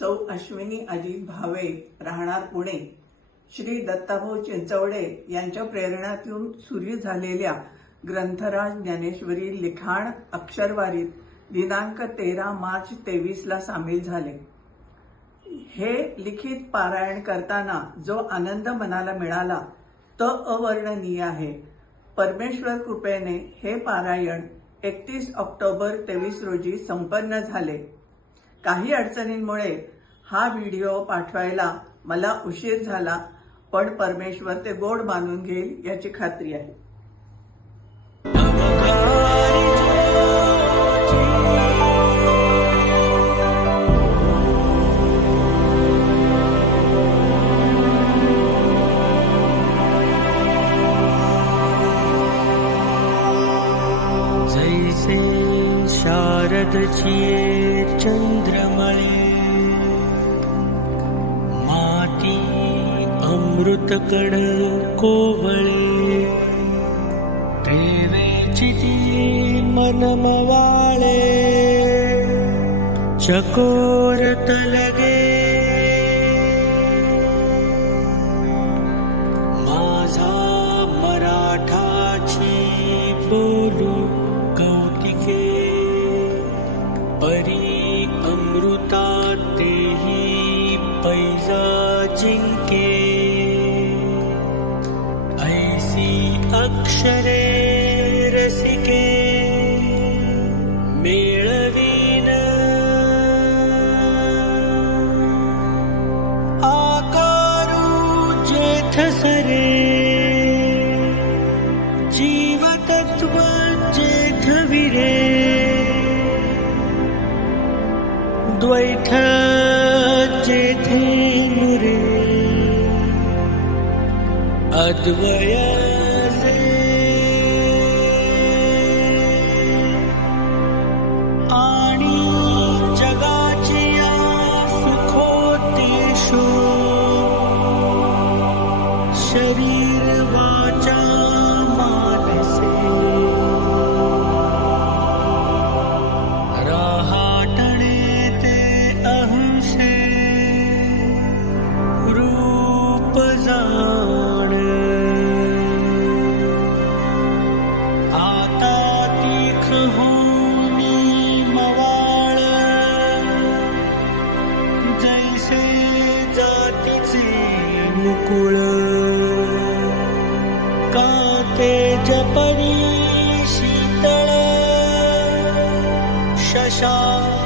सौ अश्विनी अजित भावे राहणार पुणे. श्री दत्ताभाऊ चिंचवडे यांच्या प्रेरणातून सुरू झालेल्या ग्रंथराज ज्ञानेश्वरी लिखाण अक्षरवारीत दिनांक तेरा मार्च तेवीसला सामील झाले. हे लिखित पारायण करताना जो आनंद मनाला मिळाला तो अवर्णनीय आहे. परमेश्वर कृपेने हे पारायण एकतीस ऑक्टोबर तेवीस रोजी संपन्न झाले. काही अडचणींमुळे हा व्हिडिओ पाठवायला मला उशीर झाला पण परमेश्वर ते गोड मानून घेईल याची खात्री आहे. शरद रथिये चन्द्रमणि माति अमृतकढ कोवळे बले त्रे मनमवाळे चकोर तलगे जिंके ऐसी अक्षरे रसिके मेळवीन। आकारू जेथ सरे जीवतत्व जेथ विरे द्वैथ अद्वय मुकुल। काके काते जपरीषिता शशा